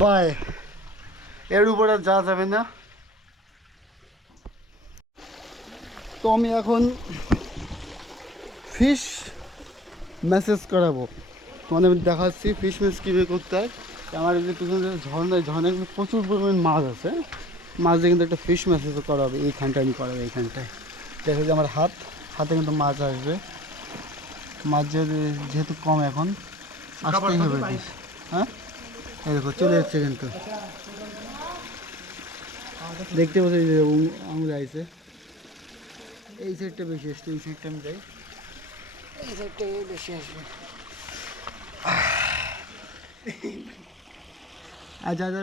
By এর উপরে আর যাওয়া যাবে না। তো আমি এখন ফিশ মেসেজ করাবো। তোমাদের আমি দেখাচ্ছি ফিশ মেস কীভাবে করতে হয়। আমার এই যে পিছনে যে ঝর্ণা কিন্তু প্রচুর পরিমাণ মাছ আছে। মাছ দিয়ে কিন্তু একটা ফিশ মেসেজ করা হবে এইখানটায় আমি করাবো এইখানটায়। দেখো যে আমার হাত হাতে কিন্তু মাছ আসবে। মাছ যেহেতু কম এখন আসতেই হবে হ্যাঁ? দেখো চলে যাচ্ছে কিন্তু দেখতে পাচ্ছি যে উং- আঙুল আইছে এই সাইডটা বেশি আসছে এই সাইডটা আমি যাই এই সাইডটা বেশি আসবে আচ্ছা আচ্ছা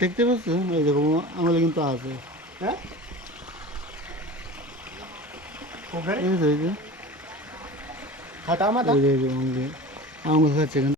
দেখতে পাচ্ছ এই দেখো আঙুলে কিন্তু আছে হ্যাঁ এই যে 하다 마다. 우리 여기 아무 사실은.